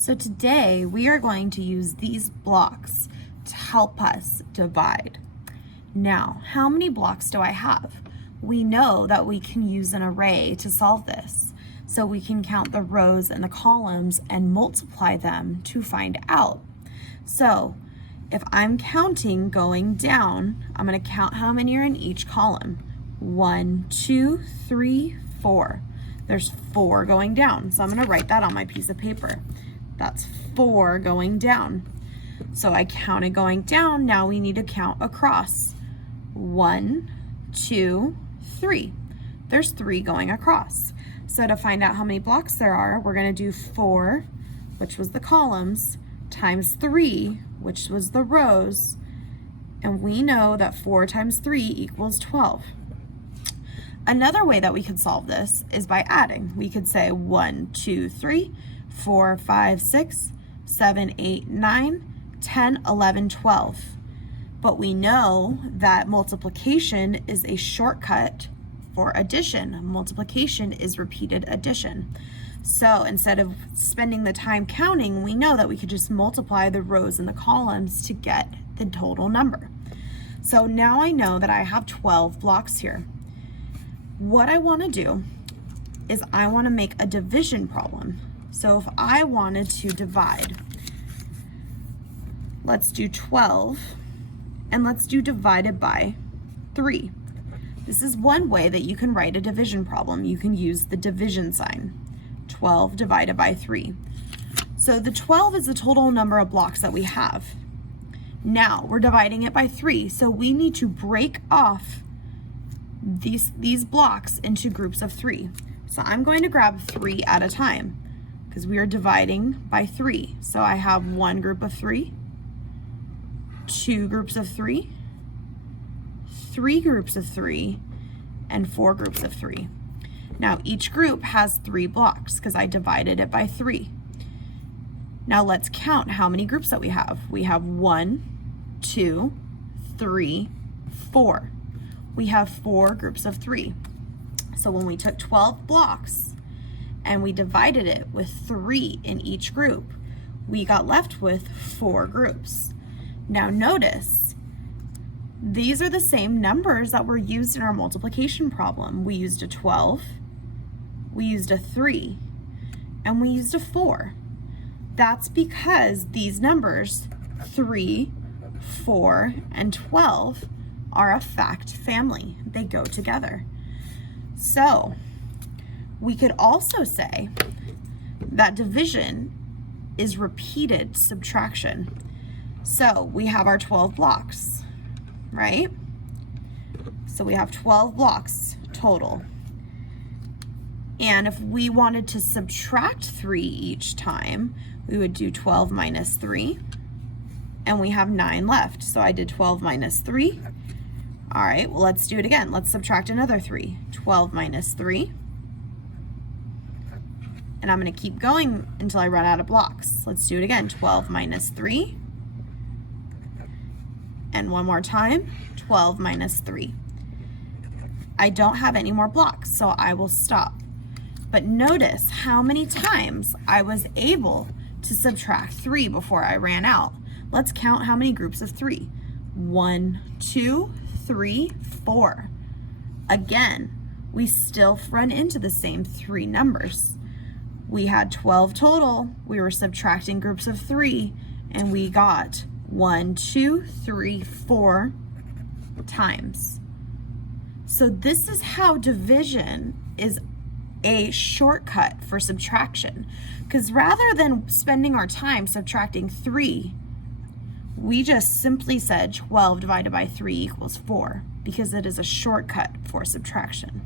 So today we are going to use these blocks to help us divide. Now, how many blocks do I have? We know that we can use an array to solve this. So we can count the rows and the columns and multiply them to find out. So if I'm counting going down, I'm going to count how many are in each column. 1, 2, 3, 4. There's 4 going down. So I'm going to write that on my piece of paper. That's 4 going down. So I counted going down. Now we need to count across. 1, 2, 3. There's 3 going across. So to find out how many blocks there are, we're going to do 4, which was the columns, times 3, which was the rows. And we know that 4 times 3 equals 12. Another way that we could solve this is by adding. We could say 1, 2, 3, 4, 5, 6, 7, 8, 9, 10, 11, 12. But we know that multiplication is a shortcut for addition. Multiplication is repeated addition. So instead of spending the time counting, we know that we could just multiply the rows and the columns to get the total number. So now I know that I have 12 blocks here. What I want to do is I want to make a division problem. So if I wanted to divide, let's do 12, and let's do divided by 3. This is one way that you can write a division problem. You can use the division sign. 12 divided by 3. So the 12 is the total number of blocks that we have. Now we're dividing it by 3, so we need to break off these blocks into groups of 3. So I'm going to grab 3 at a time because we are dividing by 3. So I have 1 group of 3, 2 groups of 3, 3 groups of 3, and 4 groups of 3. Now each group has 3 blocks because I divided it by 3. Now let's count how many groups that we have. We have 1, 2, 3, 4. We have 4 groups of 3. So when we took 12 blocks and we divided it with 3 in each group, we got left with 4 groups. Now notice, these are the same numbers that were used in our multiplication problem. We used a 12, we used a 3, and we used a 4. That's because these numbers, 3, 4, and 12, are a fact family. They go together. So we could also say that division is repeated subtraction. So we have our 12 blocks, right? So we have 12 blocks total. And if we wanted to subtract 3 each time, we would do 12 minus 3, and we have 9 left. So I did 12 minus 3. All right, well, let's do it again. Let's subtract another 3. 12 minus 3. And I'm going to keep going until I run out of blocks. Let's do it again. 12 minus 3. And one more time, 12 minus 3. I don't have any more blocks, so I will stop. But notice how many times I was able to subtract 3 before I ran out. Let's count how many groups of 3. 1, 2, 3, 4. Again, we still run into the same 3 numbers. We had 12 total. We were subtracting groups of 3, and we got 1, 2, 3, 4 times. So this is how division is a shortcut for subtraction, because rather than spending our time subtracting 3, we just simply said 12 divided by 3 equals 4, because it is a shortcut for subtraction.